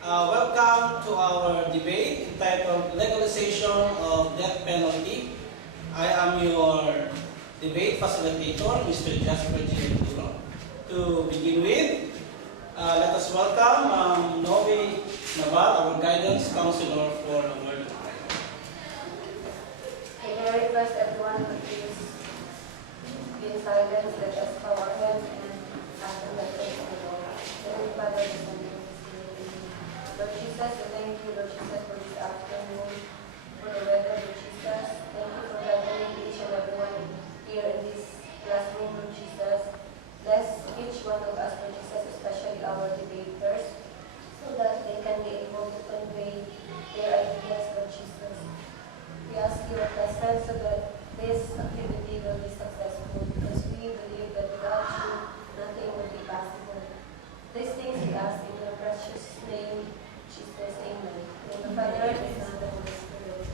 Welcome to our debate entitled Legalization of Death Penalty. I am your debate facilitator, Mr. Jasper G. Arturo. To begin with, let us welcome Novi Naval, our guidance counselor for the word of prayer. I request everyone to please be in silence, let us bow our heads and ask the blessing of the Lord. Heavenly Father, in the name of Lord Jesus, we thank you, Lord Jesus, for this afternoon, for the weather, Lord Jesus. Thank you for gathering each and everyone here in this classroom, Lord Jesus. Bless each one of us, Lord Jesus, especially our debaters, so that they can be able to convey their ideas, Lord Jesus. We ask your presence so that this activity will be successful, because we believe that without you, nothing will be possible. These things we ask in your precious name, Jesus. Amen. In the Father, and the Son, and the Holy Spirit.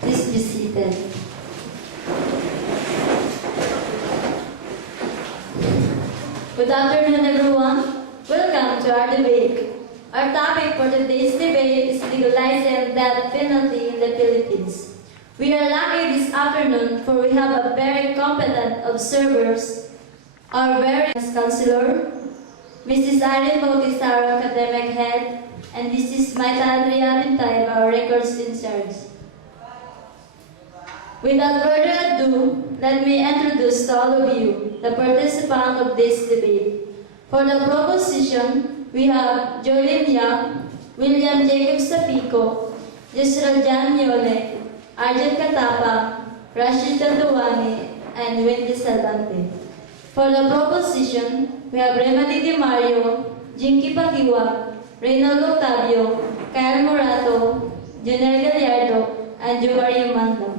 Please be seated. Good afternoon, everyone. Welcome to our debate. Our topic for today's debate is legalizing death penalty in the Philippines. We are lucky this afternoon for we have a very competent observers, our very counselor, Mrs. Irene Bautista, academic head, and this is Maita Adriana Bintay, our records in charge. Without further ado, let me introduce to all of you the participants of this debate. For the proposition, we have Jolene Yap, William Jacob Sapico, Yusra Jan Yole, Arjun Katapa, Rashid Tanduani, and Wendy Salvante. For the proposition, we have Remedy Di Mario, Jinky Pagiwak, Reynaldo Octavio, Kyle Morato, Junel Gallardo, and Jumari Mandam.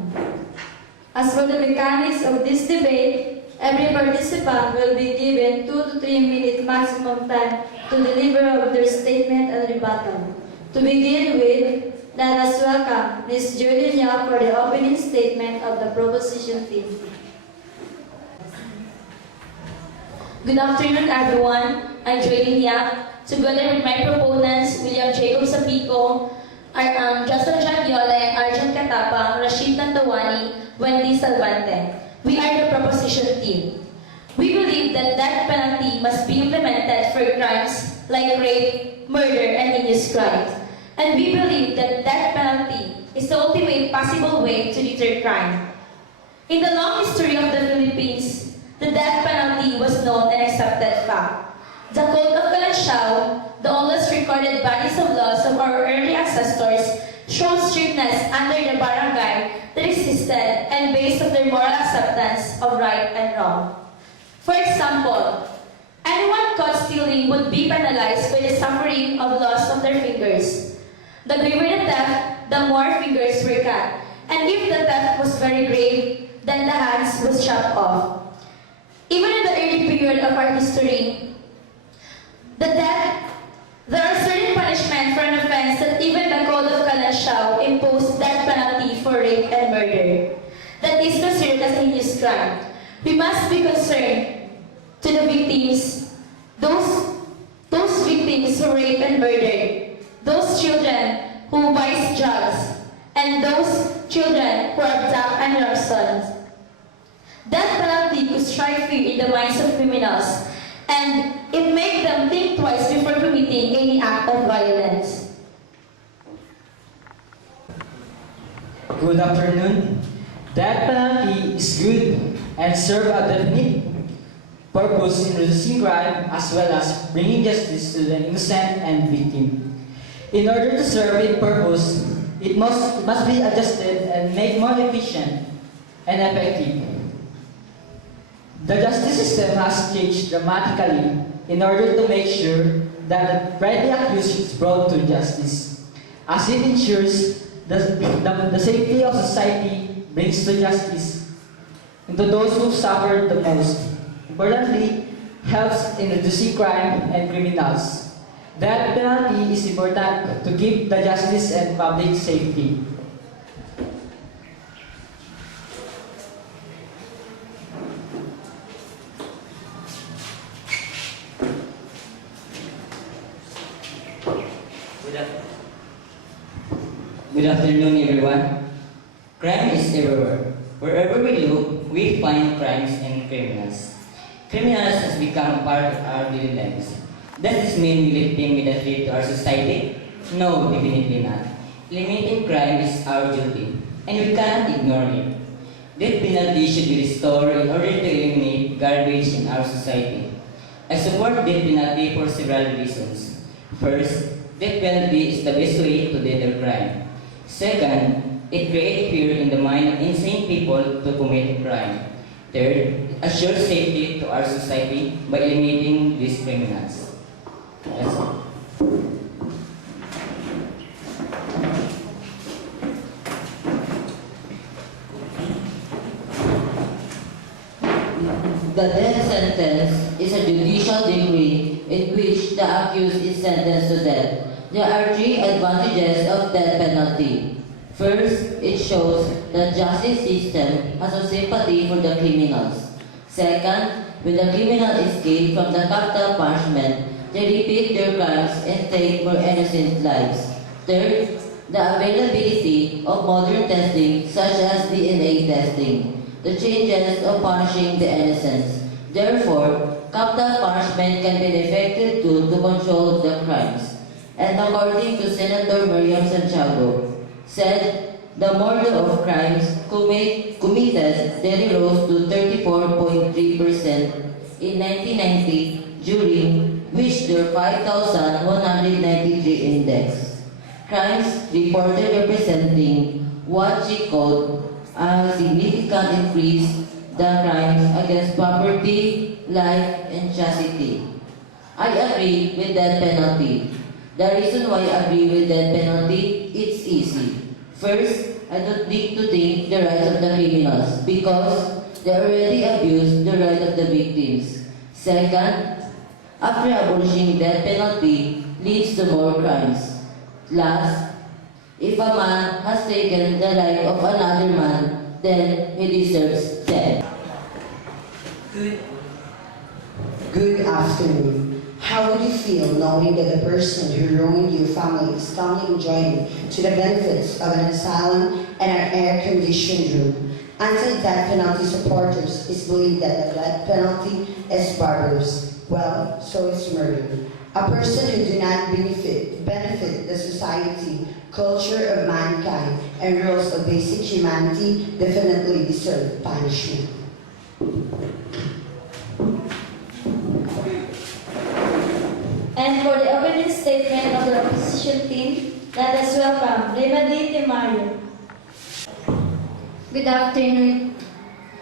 As for the mechanics of this debate, every participant will be given 2 to 3 minutes maximum time to deliver of their statement and rebuttal. To begin with, let us welcome Ms. Julian Yap for the opening statement of the proposition team. Good afternoon, everyone. I'm Julian Yap, together with my proponents, William Jacob Sapico, Justin Jandiole, Arjun Katapa, Rashid Tantawani, Wendy Salvante. We are the proposition team. We believe that death penalty must be implemented for crimes like rape, murder, and heinous crimes. And we believe that death penalty is the ultimate possible way to deter crime. In the long history of the Philippines, the death penalty was known and accepted fact. The Code of Kalansiaw, the oldest recorded bodies of laws of our early ancestors, shows strictness under the barangay that existed and based on their moral acceptance of right and wrong. For example, anyone caught stealing would be penalized by the suffering of loss of their fingers. The graver the theft, the more fingers were cut, and if the theft was very grave, then the hands was chopped off. Even in the early period of our history, there are certain punishments for an offense that even the Code of Kalansiaw imposed death penalty for rape and murder. That is considered as a heinous crime. We must be concerned to the victims, those victims who rape and murder, those children who buy drugs, and those children who are abducted and ransomed. Death penalty could strike fear in the minds of criminals, and it makes them think twice before committing any act of violence. Good afternoon. Death penalty is good and serve a definite purpose in reducing crime as well as bringing justice to the innocent and victim. In order to serve its purpose, it must be adjusted and made more efficient and effective. The justice system has changed dramatically in order to make sure that the rightly accused is brought to justice, as it ensures the safety of society, brings to justice and to those who suffer the most. Importantly, helps in reducing crime and criminals. Death penalty is important to keep the justice and public safety. Good afternoon, everyone. Crime is everywhere. Wherever we look, we find crimes and criminals. Criminals has become a part of our daily lives. Does this mean we live with a threat to our society? No, definitely not. Eliminating crime is our duty, and we cannot ignore it. Death penalty should be restored in order to eliminate garbage in our society. I support death penalty for several reasons. First, death penalty is the best way to deter crime. Second, it creates fear in the mind of insane people to commit a crime. Third, it assures safety to our society by eliminating these criminals. That's all. The death sentence is a judicial decree in which the accused is sentenced to death. There are three advantages of death penalty. First, it shows the justice system has a sympathy for the criminals. Second, when the criminal escape from the capital punishment, they repeat their crimes and take more innocent lives. Third, the availability of modern testing such as DNA testing, the changes of punishing the innocents. Therefore, capital punishment can be an effective tool to control the crimes. And according to Senator Miriam Santiago, said the murder of crimes committed daily rose to 34.3% in 1990, during which there 5,193 index. Crimes reported representing what she called a significant increase the crimes against property, life, and chastity. I agree with that penalty. The reason why I agree with that penalty, it's easy. First, I don't need to think the rights of the criminals because they already abused the right of the victims. Second, after abolishing death penalty leads to more crimes. Last, if a man has taken the life of another man, then he deserves death. Good afternoon. How would you feel knowing that the person who ruined your family is coming enjoying to the benefits of an asylum and an air-conditioned room? Anti-death penalty supporters is believe that the death penalty is barbarous. Well, so is murder. A person who do not benefit the society, culture of mankind, and rules of basic humanity definitely deserve punishment. And for the opening statement of the opposition team, let us welcome Remedy Temario. Good afternoon.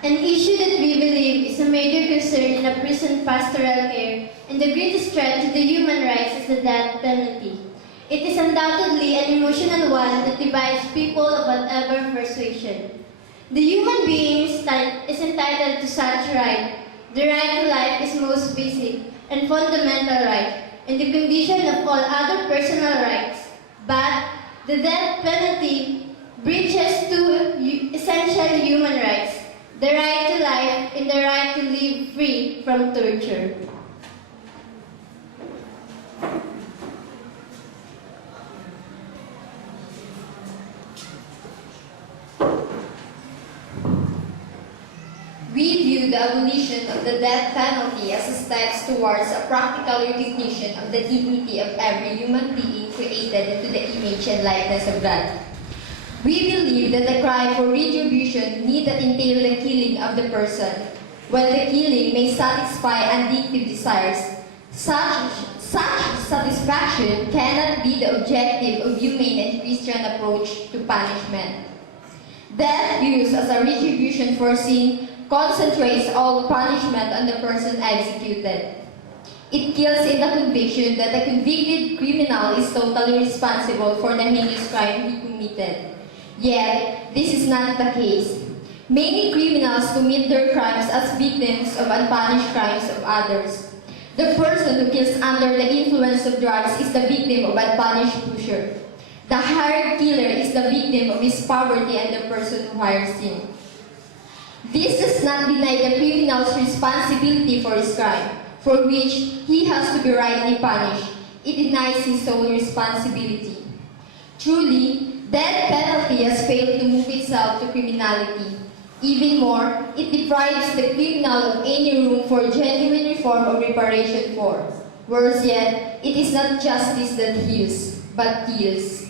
An issue that we believe is a major concern in a prison pastoral care and the greatest threat to the human rights is the death penalty. It is undoubtedly an emotional one that divides people of whatever persuasion. The human being is entitled to such right. The right to life is most basic and fundamental right, and the condition of all other personal rights. But the death penalty breaches two essential human rights, the right to life and the right to live free from torture. We view the abolition of the death penalty as a step towards a practical recognition of the dignity of every human being created into the image and likeness of God. We believe that the cry for retribution need not entail the killing of the person. While the killing may satisfy addictive desires, such satisfaction cannot be the objective of humane and Christian approach to punishment. Death used as a retribution for sin concentrates all punishment on the person executed. It kills in the conviction that the convicted criminal is totally responsible for the heinous crime he committed. Yet, this is not the case. Many criminals commit their crimes as victims of unpunished crimes of others. The person who kills under the influence of drugs is the victim of unpunished pusher. The hired killer is the victim of his poverty and the person who hires him. This does not deny the criminal's responsibility for his crime, for which he has to be rightly punished. it denies his sole responsibility. Truly, death penalty has failed to move itself to criminality. Even more, it deprives the criminal of any room for genuine reform or reparation for. Worse yet, it is not justice that heals, but kills.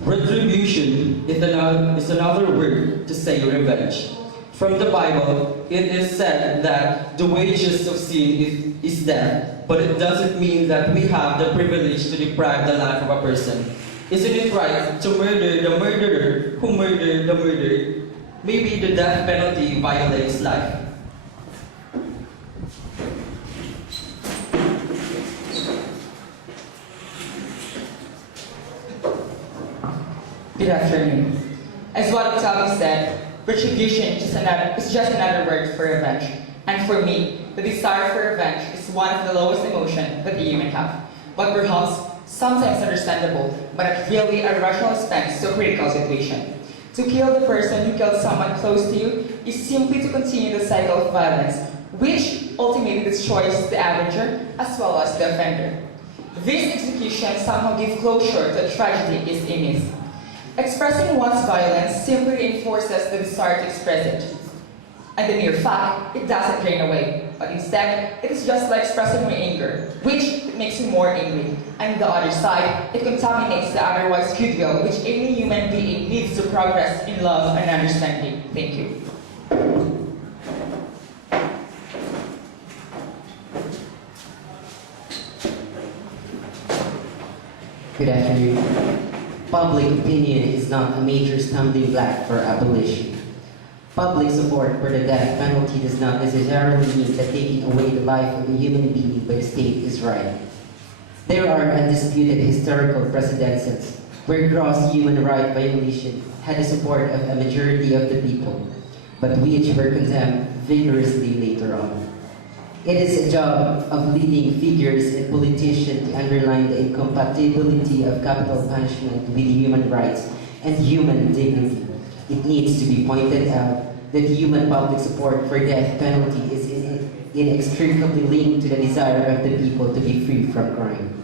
Retribution is another word to say revenge. From the Bible, it is said that the wages of sin is death, but it doesn't mean that we have the privilege to deprive the life of a person. Isn't it right to murder the murderer who murdered the murdered? Maybe the death penalty violates life. Good afternoon. As what Octavio said, retribution is just another word for revenge. And for me, the desire for revenge is one of the lowest emotions that a human have. But perhaps sometimes understandable, but at really a rational expense to a critical situation. To kill the person who killed someone close to you is simply to continue the cycle of violence, which ultimately destroys the avenger as well as the offender. This execution somehow gives closure to a tragedy is a myth. Expressing one's violence simply reinforces the desire to express it. And the mere fact, it doesn't drain away, but instead, it is just like expressing your anger, which makes you more angry. And on the other side, it contaminates the otherwise goodwill which any human being needs to progress in love and understanding. Thank you. Good afternoon. Public opinion is not a major stumbling block for abolition. Public support for the death penalty does not necessarily mean that taking away the life of a human being by the state is right. There are undisputed historical precedences where gross human right violation had the support of a majority of the people, but which were condemned vigorously later on. It is a job of leading figures and politicians to underline the incompatibility of capital punishment with human rights and human dignity. It needs to be pointed out that human public support for death penalty is inextricably linked to the desire of the people to be free from crime.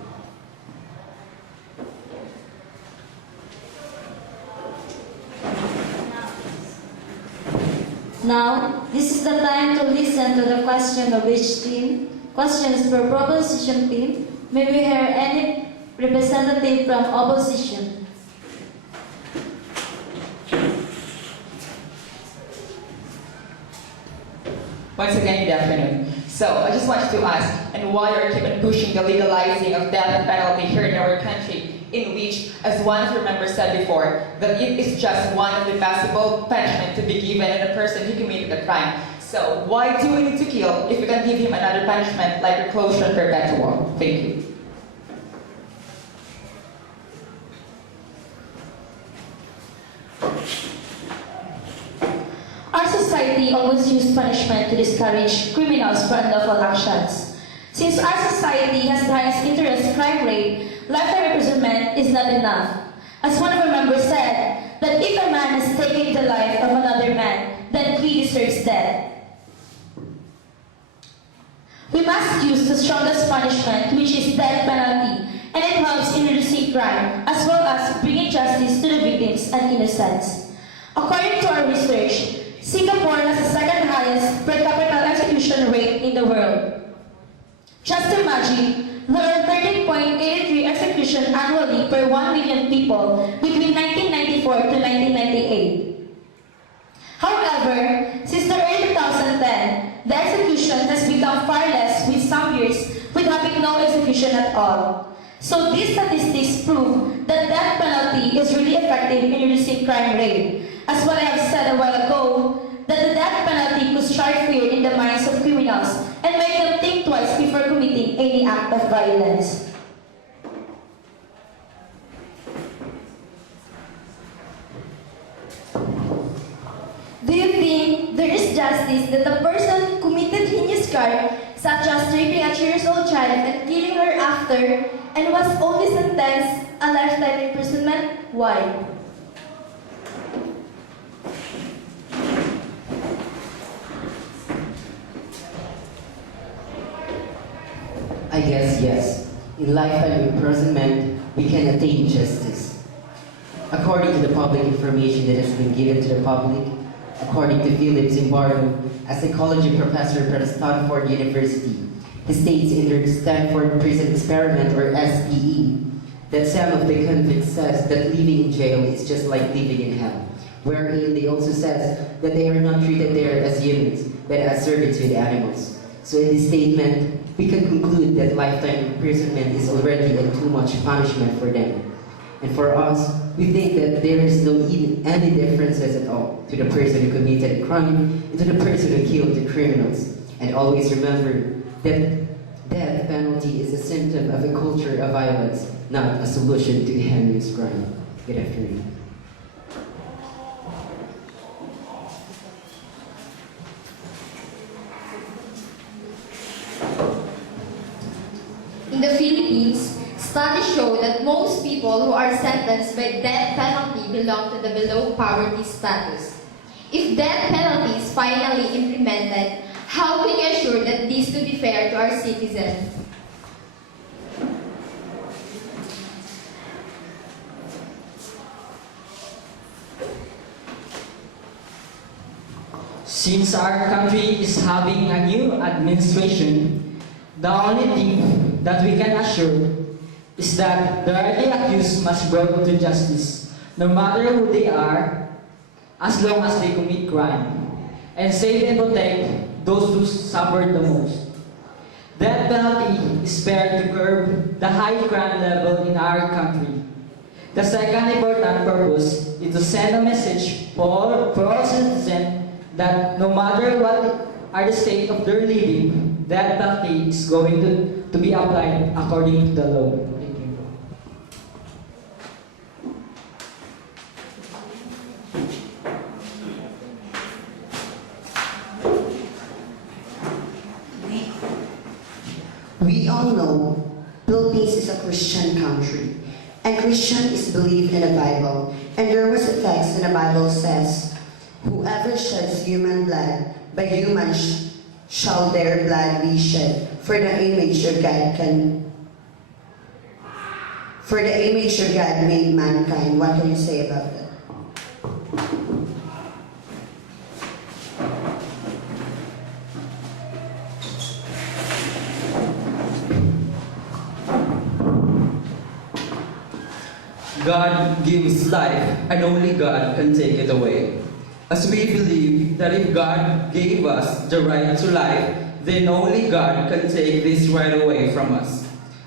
Now, this is the time to listen to the question of each team. Questions per proposition team. May we hear any representative from opposition? Once again, good afternoon. So, I just wanted to ask, and why are you keep on pushing the legalizing of death penalty here in our country, in which, as one of your members said before, that it is just one of the possible punishment to be given to a person who committed a crime. So, why do we need to kill if we can give him another punishment like reclusion perpetual? Thank you. Our society always uses punishment to discourage criminals for unlawful actions. Since our society has the highest interest crime rate, lifetime imprisonment is not enough. As one of our members said, that if a man has taken the life of another man, then he deserves death. We must use the strongest punishment, which is death penalty, and it helps in reducing crime, as well as bringing justice to the victims and innocents. According to our research, Singapore has the second highest per capita execution rate in the world. Just imagine, there are 13.83 executions annually per 1 million people between 1994 to 1998. However, since the early 2010, the execution has become far less, with some years with having no execution at all. So these statistics prove that death penalty is really effective in reducing crime rate. As what I have said a while ago, that the death penalty could strike fear in the minds of criminals and make them think twice before committing any act of violence. Do you think there is justice that a person committed heinous crime, such as raping a 3-year-old child and killing her after, and was only sentenced a lifetime imprisonment? Why? I guess yes. In lifetime imprisonment, we can attain justice. According to the public information that has been given to the public, according to Philip Zimbardo, a psychology professor from Stanford University, he states in their Stanford Prison Experiment, or SPE, that some of the convicts says that living in jail is just like living in hell, wherein they also says that they are not treated there as humans, but as servitude animals. So in this statement, we can conclude that lifetime imprisonment is already a too much punishment for them. And for us, we think that there is no any differences at all to the person who committed a crime and to the person who killed the criminals. And always remember that death penalty is a symptom of a culture of violence, not a solution to a heinous crime. Good afternoon. In the Philippines, studies show that most people who are sentenced by death penalty belong to the below poverty status. If death penalty is finally implemented, how can you assure that this to be fair to our citizens? Since our country is having a new administration, the only thing that we can assure is that the rightly accused must be brought to justice, no matter who they are, as long as they commit crime, and save and protect those who suffered the most. Death penalty is fair to curb the high crime level in our country. The second important purpose is to send a message for all citizens that no matter what are the state of their living, death penalty is going to be applied according to the law. Thank you. We all know Philippines is a Christian country, and Christian is believed in the Bible. And there was a text in the Bible says, "Whoever sheds human blood, by humans shall their blood be shed. For the image of God made mankind." What can you say about that? God gives life, and only God can take it away. As we believe that if God gave us the right to life, then only God can take this right away from us.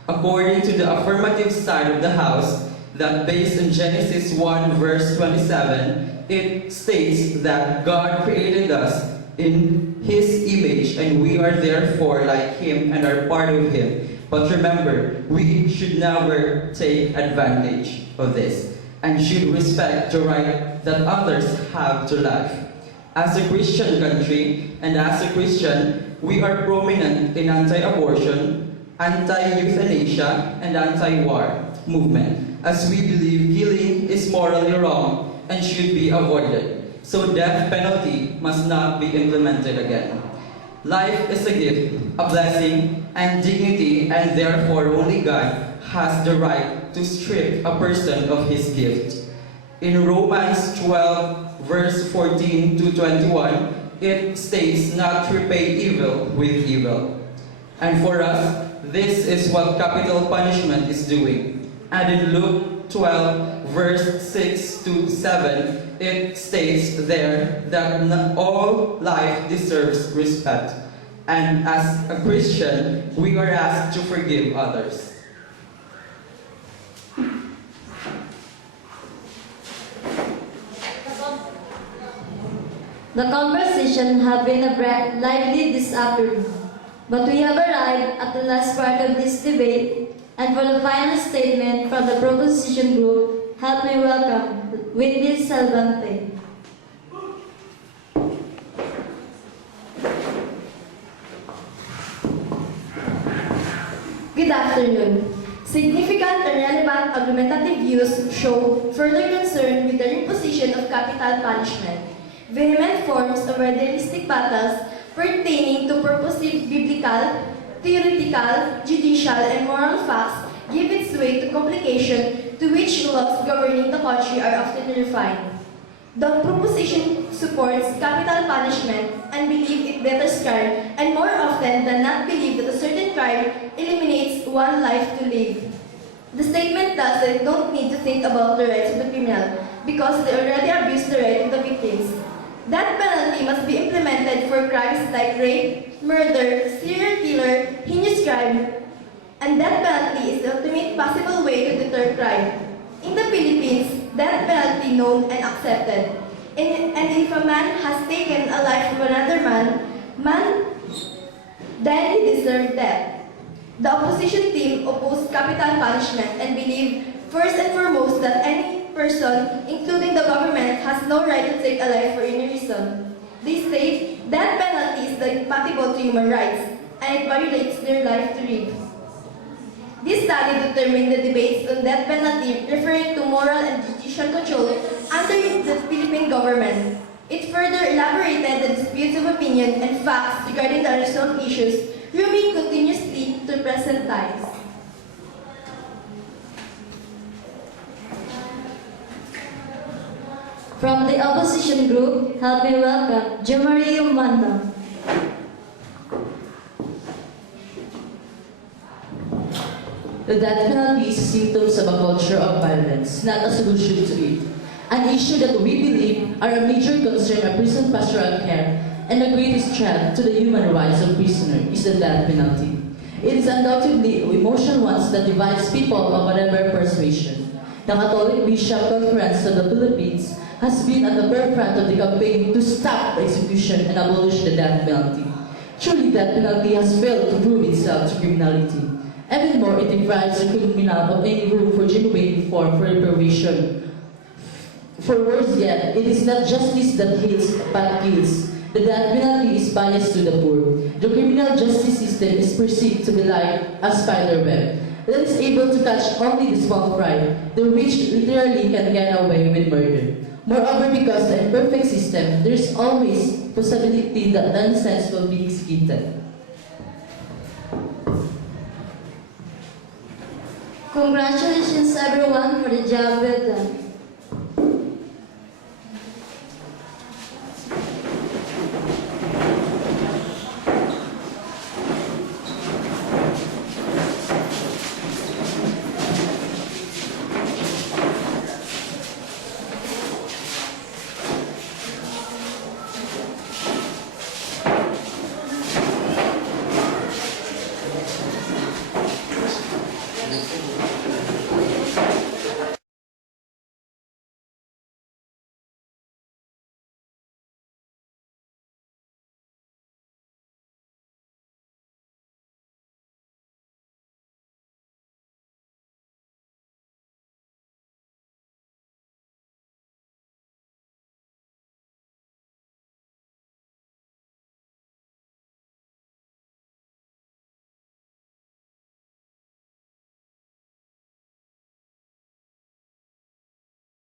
According to the affirmative side of the house, that based on Genesis 1 verse 27, it states that God created us in His image, and we are therefore like Him and are part of Him. But remember, we should never take advantage of this and should respect the right that others have to life. As a Christian country and as a Christian, we are prominent in anti-abortion, anti-euthanasia, and anti-war movement, as we believe killing is morally wrong and should be avoided. So death penalty must not be implemented again. Life is a gift, a blessing, and dignity, and therefore only God has the right to strip a person of his gift. In Romans 12, verse 14 to 21, it states not to repay evil with evil. And for us, this is what capital punishment is doing. And in Luke 12, verse 6 to 7, it states there that not all life deserves respect. And as a Christian, we are asked to forgive others. The conversation have been lively this afternoon, but we have arrived at the last part of this debate, and for the final statement from the proposition group, help me welcome Wendy Salvante. Good afternoon. Significant and relevant argumentative views show further concern with the imposition of capital punishment. Vehement forms of idealistic battles pertaining to purposive biblical, theoretical, judicial, and moral facts give its way to complication to which laws governing the country are often refined. The proposition supports capital punishment and believes it deterrens crime, and more often than not believe that a certain crime eliminates one life to live. The statement thus that they don't need to think about the rights of the criminal because they already abuse the rights of the victims. That penalty must be implemented for crimes like rape, murder, serial killer, heinous crime, and death penalty is the ultimate possible way to deter crime. In the Philippines, death penalty known and accepted. And if a man has taken a life of another man, then he deserves death. The opposition team opposed capital punishment and believe, first and foremost, that any person, including the government, has no right to take a life for any reason. They state death penalty is incompatible to human rights, and it violates their life to live. This study determined the debates on death penalty referring to moral and judicial control under the Philippine government. It further elaborated the disputes of opinion and facts regarding the unresolved issues, looming continuously to present times. From the opposition group, help me welcome Jumari Umanda. The death penalty is symptoms of a culture of violence, not a solution to it. An issue that we believe are a major concern of prison pastoral care and the greatest threat to the human rights of prisoners is the death penalty. It is undoubtedly an emotional one that divides people of whatever persuasion. The Catholic Bishop Conference of the Philippines has been at the forefront of the campaign to stop the execution and abolish the death penalty. Truly, death penalty has failed to prove itself to criminality. Even more, it deprives the criminal of any room for genuine form for reparation. For worse yet, it is not justice that heals, but kills. The death penalty is biased to the poor. The criminal justice system is perceived to be like a spider web that is able to catch only the small fry. The rich literally can get away with murder. Moreover, because the imperfect system, there is always possibility that nonsense will be executed. Congratulations everyone for the job well done.